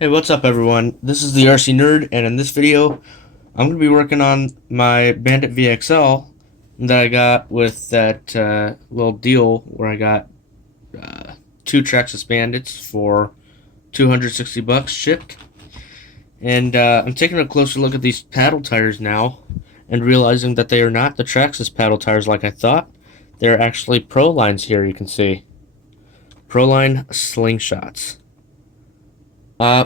Hey, what's up everyone? This is the RC Nerd, and in this video, I'm going to be working on my Bandit VXL that I got with that little deal where I got two Traxxas Bandits for 260 bucks shipped. And I'm taking a closer look at these paddle tires now and realizing that they are not the Traxxas paddle tires like I thought. They're actually Pro Lines here, you can see. Pro Line slingshots.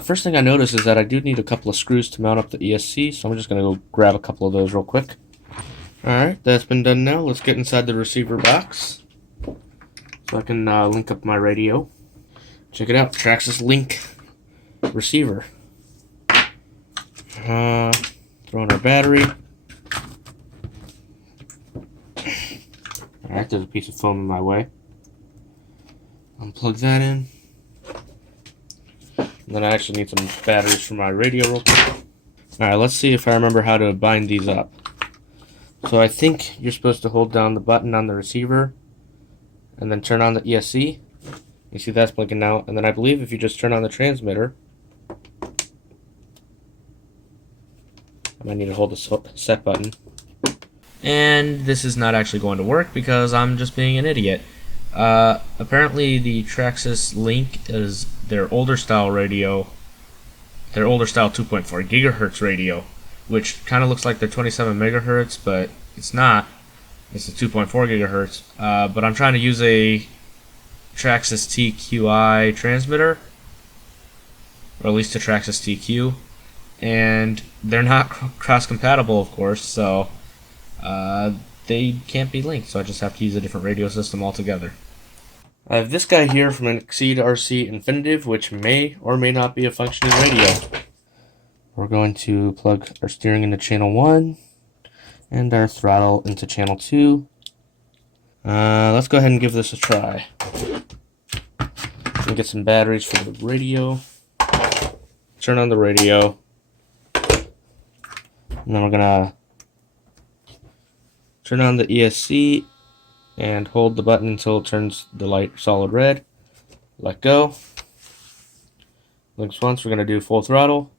First thing I notice is that I do need a couple of screws to mount up the ESC, so I'm just going to go grab a couple of those real quick. Alright, that's been done now. Let's get inside the receiver box so I can link up my radio. Check it out, Traxxas Link receiver. Throw in our battery. Alright, there's a piece of foam in my way. Unplug that in. And then I actually need some batteries for my radio real quick. Alright, let's see if I remember how to bind these up. So I think you're supposed to hold down the button on the receiver and then turn on the ESC. You see that's blinking now. And then I believe if you just turn on the transmitter, I might need to hold the set button. And this is not actually going to work because I'm just being an idiot. Apparently the Traxxas Link is their older style radio, their older style 2.4 gigahertz radio, which kind of looks like their 27 megahertz, but it's not. It's a 2.4 gigahertz. But I'm trying to use a Traxxas TQI transmitter, or at least a Traxxas TQ, and they're not cross compatible, of course, so they can't be linked, so I just have to use a different radio system altogether. I have this guy here from an Exceed RC Infinitive, which may or may not be a functioning radio. We're going to plug our steering into channel 1 and our throttle into channel 2. Let's go ahead and give this a try. Get some batteries for the radio. Turn on the radio. And then we're going to turn on the ESC and hold the button until it turns the light solid red. Let go. Blinks once, we're going to do full throttle.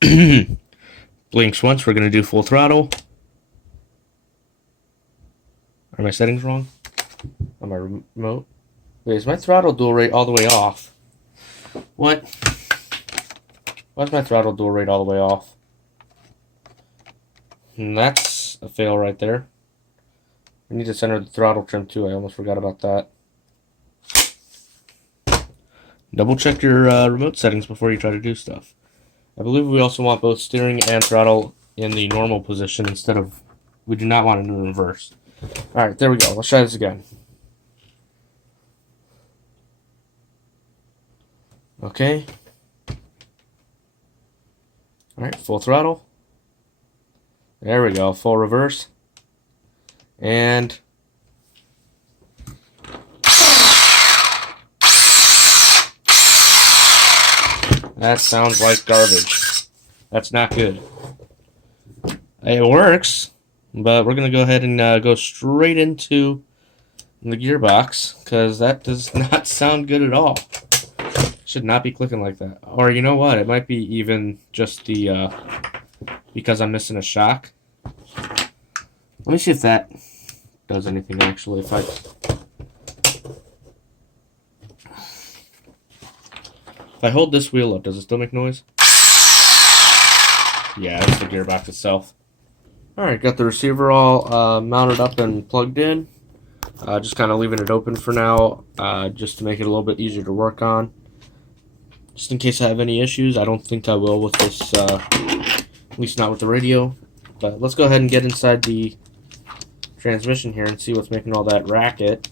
Blinks once, we're going to do full throttle. Are my settings wrong on my remote? Wait, is my throttle dual rate all the way off? What? Why is my throttle dual rate all the way off? And that's a fail right there. I need to center the throttle trim too. I almost forgot about that. Double check your remote settings before you try to do stuff. I believe we also want both steering and throttle in the normal position instead of, we do not want it in reverse. Alright, there we go. Let's try this again. Okay. Alright, full throttle. There we go, full reverse. And that sounds like garbage. That's not good. It works, but we're going to go ahead and go straight into the gearbox, because that does not sound good at all. Should not be clicking like that. Or you know what, it might be even just the because I'm missing a shock. Let me see if that does anything actually. If I hold this wheel up, does it still make noise? Yeah, it's the gearbox itself. Alright, got the receiver all mounted up and plugged in. Just kind of leaving it open for now, just to make it a little bit easier to work on. Just in case I have any issues. I don't think I will with this, at least not with the radio. But let's go ahead and get inside the transmission here and see what's making all that racket.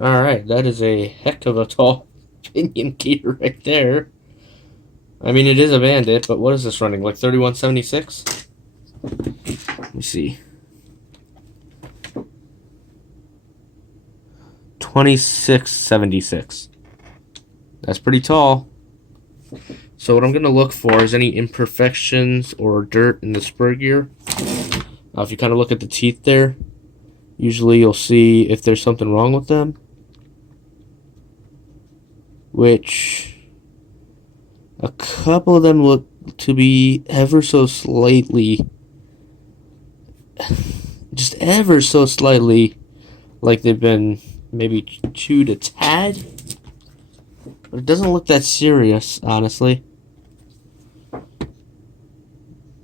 Alright, that is a heck of a tall pinion gear right there. I mean, it is a Bandit, but what is this running? Like 3176? Let me see. 2676. That's pretty tall. So what I'm going to look for is any imperfections or dirt in the spur gear. If you kind of look at the teeth there, usually you'll see if there's something wrong with them. which a couple of them look to be ever so slightly, just ever so slightly, like they've been maybe chewed a tad. But it doesn't look that serious, honestly.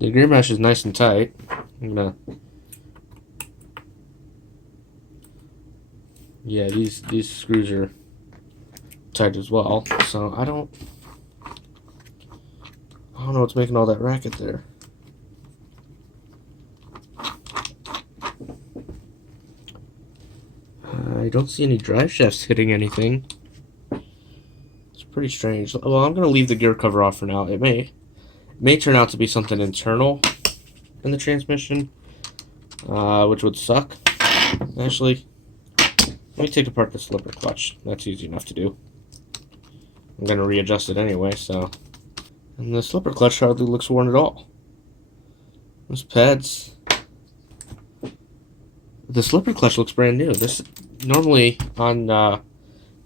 The gear mesh is nice and tight. Yeah, these screws are tight as well. So I don't know what's making all that racket there. I don't see any drive shafts hitting anything. It's pretty strange. Well, I'm gonna leave the gear cover off for now. It may turn out to be something internal in the transmission, which would suck. Actually, let me take apart the slipper clutch. That's easy enough to do. I'm gonna readjust it anyway, so. And the slipper clutch hardly looks worn at all. Those pads. The slipper clutch looks brand new. This normally on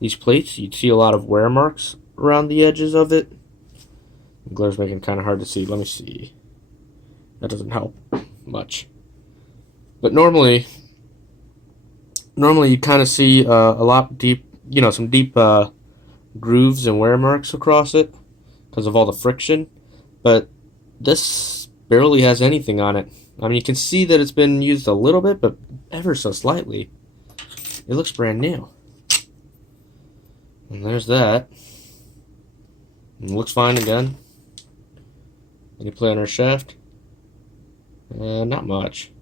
these plates, you'd see a lot of wear marks around the edges of it. The glare's making it kind of hard to see. Let me see. That doesn't help much. But normally you kind of see a lot deep, some deep grooves and wear marks across it because of all the friction. But this barely has anything on it. I mean, you can see that it's been used a little bit, but ever so slightly. It looks brand new. And there's that. And it looks fine again. Any play on our shaft? Not much.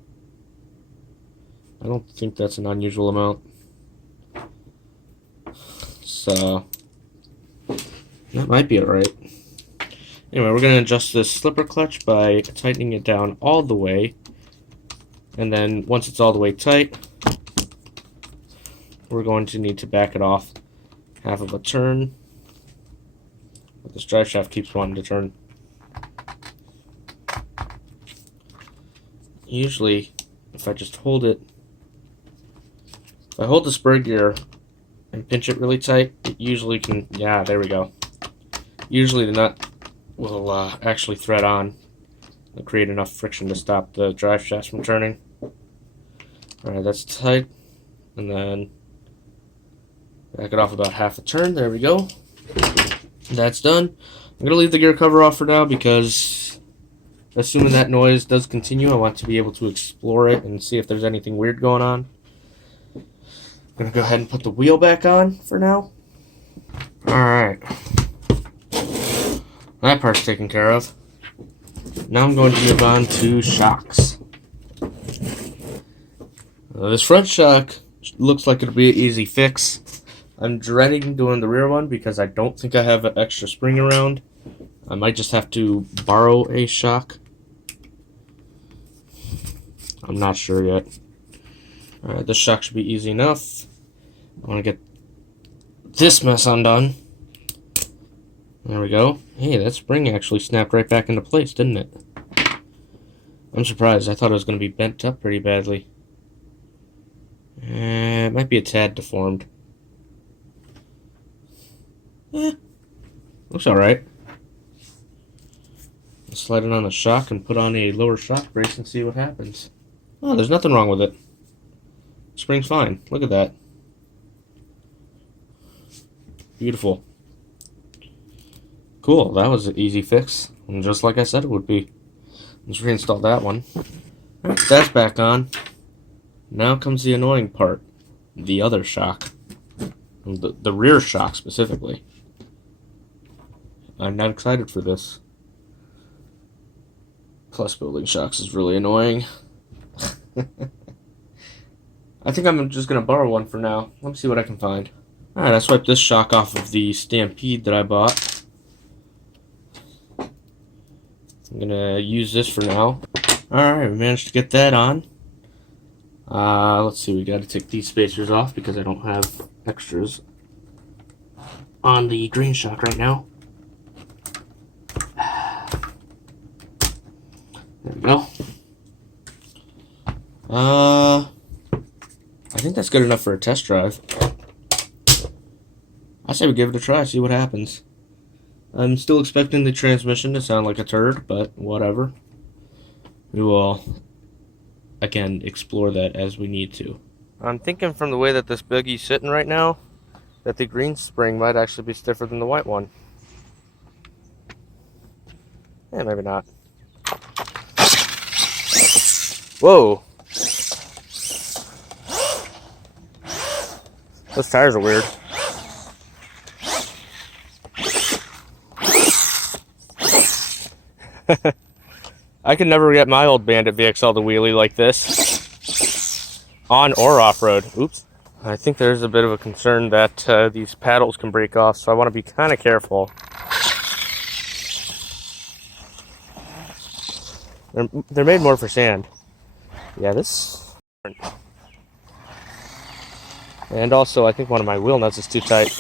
I don't think that's an unusual amount. So, that might be alright. Anyway, we're going to adjust this slipper clutch by tightening it down all the way. And then once it's all the way tight, we're going to need to back it off half of a turn. But this drive shaft keeps wanting to turn. Usually, if I just hold it, if I hold the spur gear and pinch it really tight, it usually can, yeah, there we go. Usually the nut will actually thread on and create enough friction to stop the drive shaft from turning. Alright, that's tight. And then back it off about half a turn. There we go. That's done. I'm going to leave the gear cover off for now because assuming that noise does continue, I want to be able to explore it and see if there's anything weird going on. I'm going to go ahead and put the wheel back on for now. Alright. That part's taken care of. Now I'm going to move on to shocks. This front shock looks like it'll be an easy fix. I'm dreading doing the rear one because I don't think I have an extra spring around. I might just have to borrow a shock. I'm not sure yet. Alright, this shock should be easy enough. I want to get this mess undone. There we go. Hey, that spring actually snapped right back into place, didn't it? I'm surprised. I thought it was going to be bent up pretty badly. It might be a tad deformed. Looks alright. Slide it on the shock and put on a lower shock brace and see what happens. Oh, there's nothing wrong with it. Spring's fine. Look at that. Beautiful. Cool, that was an easy fix. And just like I said it would be. Let's reinstall that one. Alright, that's back on. Now comes the annoying part. The other shock. The rear shock specifically. I'm not excited for this. Plus building shocks is really annoying. I think I'm just going to borrow one for now. Let me see what I can find. Alright, I swiped this shock off of the Stampede that I bought. I'm going to use this for now. Alright, we managed to get that on. Let's see, we got to take these spacers off because I don't have extras on the green shock right now. There we go. I think that's good enough for a test drive. I say we give it a try, see what happens. I'm still expecting the transmission to sound like a turd, but whatever. We will, again, explore that as we need to. I'm thinking from the way that this buggy's sitting right now, that the green spring might actually be stiffer than the white one. Yeah, maybe not. Whoa! Those tires are weird. I could never get my old Bandit VXL to wheelie like this, on or off-road. Oops. I think there's a bit of a concern that these paddles can break off, so I want to be kind of careful. They're made more for sand. Yeah, this... And also, I think one of my wheel nuts is too tight.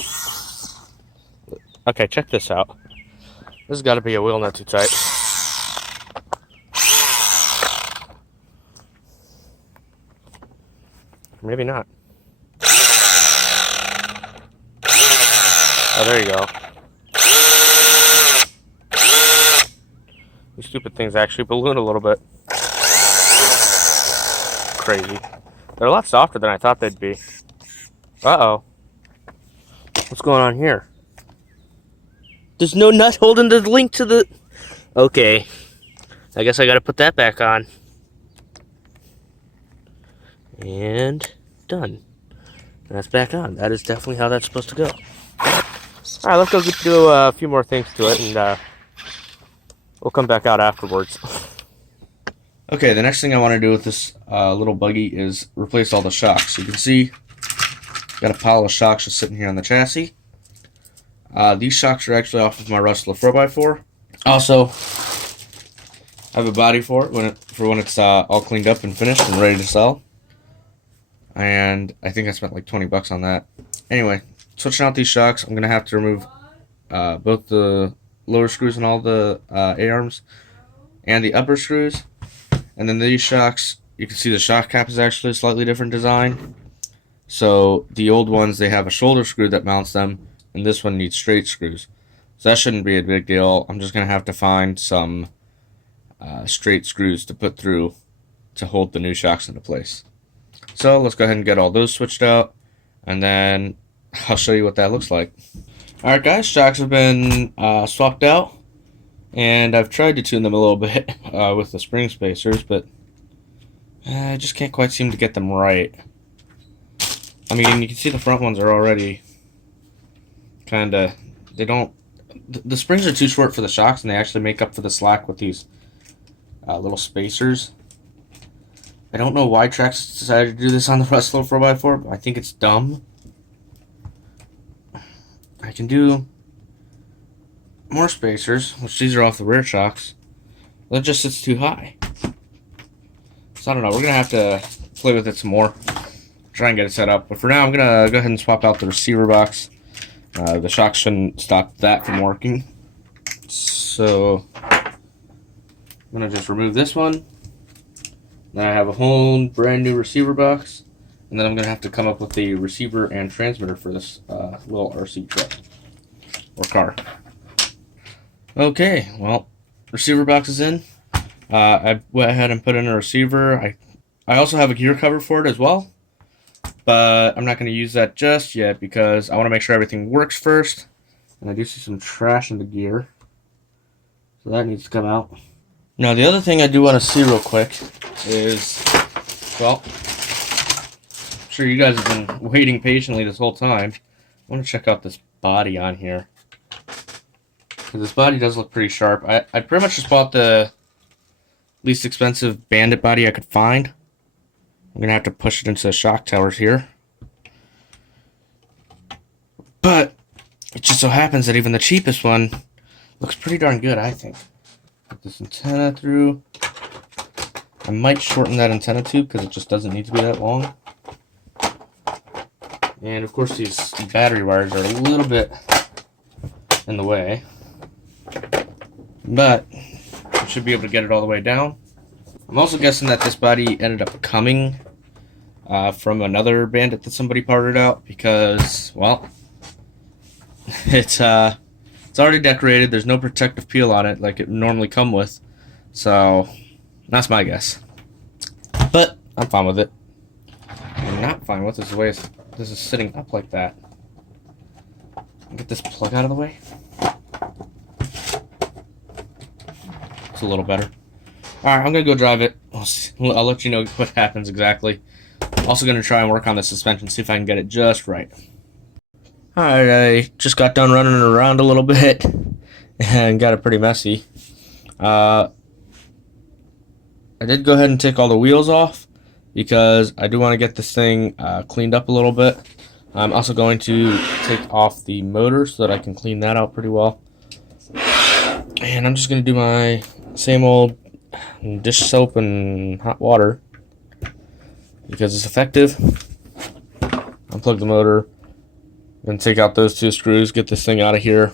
Okay, check this out. This has got to be a wheel nut too tight. Maybe not. Oh, there you go. These stupid things actually balloon a little bit. Crazy. They're a lot softer than I thought they'd be. Uh-oh. What's going on here? There's no nut holding the link to the... Okay. I guess I gotta put that back on. And done. That's back on. That is definitely how that's supposed to go. Alright, let's go do a few more things to it, and we'll come back out afterwards. Okay, the next thing I want to do with this little buggy is replace all the shocks. You can see, got a pile of shocks just sitting here on the chassis. These shocks are actually off of my Rustler 4x4. Also, I have a body for it when it's all cleaned up and finished and ready to sell. And I think I spent like 20 bucks on that. Anyway, switching out these shocks, I'm going to have to remove both the lower screws and all the A-arms and the upper screws. And then these shocks, you can see the shock cap is actually a slightly different design. So the old ones, they have a shoulder screw that mounts them, and this one needs straight screws. So that shouldn't be a big deal. I'm just going to have to find some straight screws to put through to hold the new shocks into place. So let's go ahead and get all those switched out, and then I'll show you what that looks like. Alright guys, shocks have been swapped out, and I've tried to tune them a little bit with the spring spacers, but I just can't quite seem to get them right. I mean, you can see the front ones are already kinda, the springs are too short for the shocks, and they actually make up for the slack with these little spacers. I don't know why Traxxas decided to do this on the Rustler 4x4, but I think it's dumb. I can do more spacers, which these are off the rear shocks. That just sits too high. So I don't know, we're going to have to play with it some more. Try and get it set up. But for now, I'm going to go ahead and swap out the receiver box. The shocks shouldn't stop that from working. So I'm going to just remove this one. Then I have a whole brand new receiver box, and then I'm going to have to come up with the receiver and transmitter for this little RC truck, or car. Okay, well, receiver box is in. I went ahead and put in a receiver. I also have a gear cover for it as well, but I'm not going to use that just yet because I want to make sure everything works first. And I do see some trash in the gear, so that needs to come out. Now, the other thing I do want to see real quick is, well, I'm sure you guys have been waiting patiently this whole time. I want to check out this body on here, because this body does look pretty sharp. I pretty much just bought the least expensive Bandit body I could find. I'm going to have to push it into the shock towers here. But it just so happens that even the cheapest one looks pretty darn good, I think. Put this antenna through. I might shorten that antenna tube because it just doesn't need to be that long. And of course these battery wires are a little bit in the way. But I should be able to get it all the way down. I'm also guessing that this body ended up coming from another Bandit that somebody parted out because, well, It's already decorated. There's no protective peel on it like it normally come with. So that's my guess. But I'm fine with it. I'm not fine with the way this is sitting up like that. Get this plug out of the way. It's a little better. Alright, I'm gonna go drive it. I'll let you know what happens exactly. Also gonna try and work on the suspension, see if I can get it just right. Alright, I just got done running it around a little bit and got it pretty messy. I did go ahead and take all the wheels off because I do want to get this thing cleaned up a little bit. I'm also going to take off the motor so that I can clean that out pretty well. And I'm just going to do my same old dish soap and hot water because it's effective. Unplug the motor, then take out those two screws, get this thing out of here.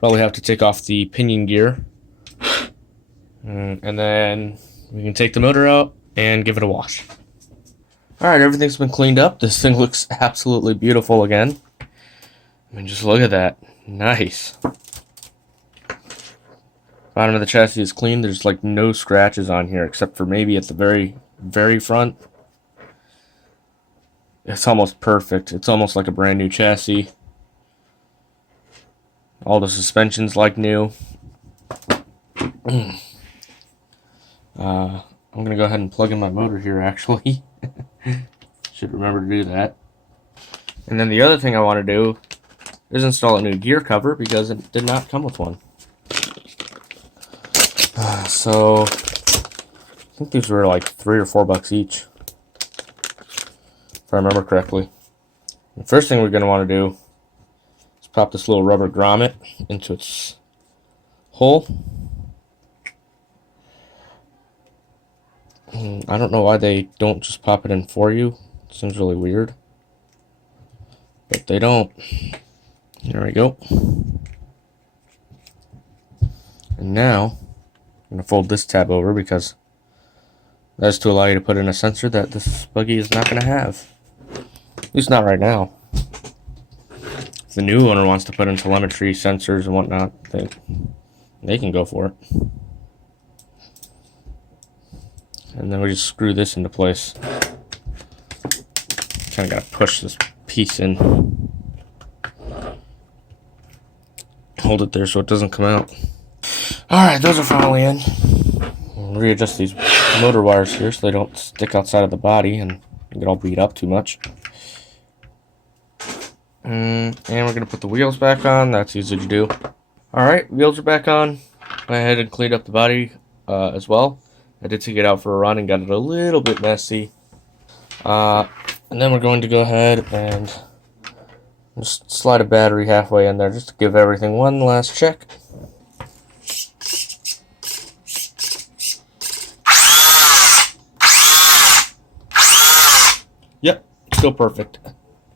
Probably have to take off the pinion gear. And then we can take the motor out and give it a wash. Alright, everything's been cleaned up. This thing looks absolutely beautiful again. I mean, just look at that. Nice. Bottom of the chassis is clean. There's like no scratches on here except for maybe at the very, very front. It's almost perfect. It's almost like a brand new chassis. All the suspension's like new. I'm going to go ahead and plug in my motor here, actually. Should remember to do that. And then the other thing I want to do is install a new gear cover because it did not come with one. So, I think these were like $3 or $4 each, if I remember correctly. The first thing we're going to want to do is pop this little rubber grommet into its hole. I don't know why they don't just pop it in for you. It seems really weird. But they don't. There we go. And now, I'm going to fold this tab over because that's to allow you to put in a sensor that this buggy is not going to have. At least not right now. If the new owner wants to put in telemetry sensors and whatnot, they can go for it. And then we just screw this into place. Kind of got to push this piece in. Hold it there so it doesn't come out. Alright, those are finally in. We'll readjust these motor wires here so they don't stick outside of the body and get all beat up too much. And we're going to put the wheels back on. That's easy to do. Alright, wheels are back on. Went ahead and cleaned up the body as well. I did take it out for a run and got it a little bit messy. And then we're going to go ahead and just slide a battery halfway in there just to give everything one last check. Yep, still perfect.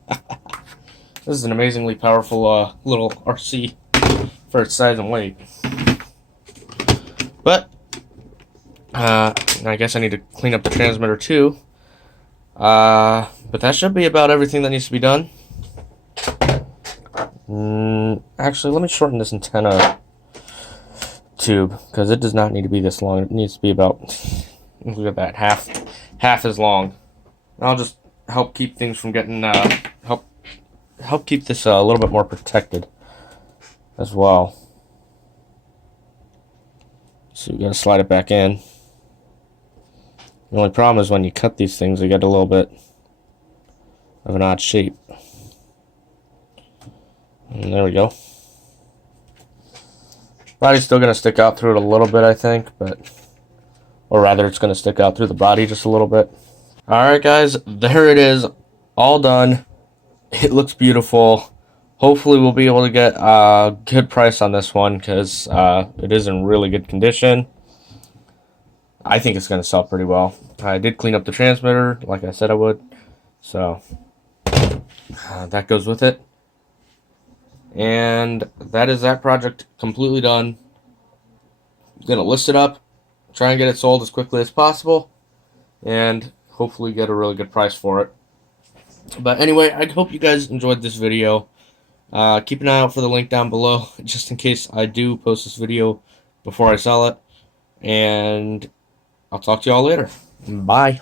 This is an amazingly powerful little RC for its size and weight. But I guess I need to clean up the transmitter too. But that should be about everything that needs to be done. Actually, let me shorten this antenna tube because it does not need to be this long. It needs to be about, look at that, half as long. I'll just help keep things from getting help keep this a little bit more protected as well. So you gotta slide it back in. The only problem is when you cut these things, they get a little bit of an odd shape. And there we go. Body's still going to stick out through it a little bit, I think, or rather it's going to stick out through the body just a little bit. Alright guys, there it is, all done. It looks beautiful. Hopefully we'll be able to get a good price on this one because it is in really good condition. I think it's going to sell pretty well. I did clean up the transmitter like I said I would, so that goes with it. And that is that project completely done. I'm going to list it up, try and get it sold as quickly as possible, and hopefully get a really good price for it. But anyway, I hope you guys enjoyed this video. Keep an eye out for the link down below, just in case I do post this video before I sell it. And I'll talk to y'all later. Bye.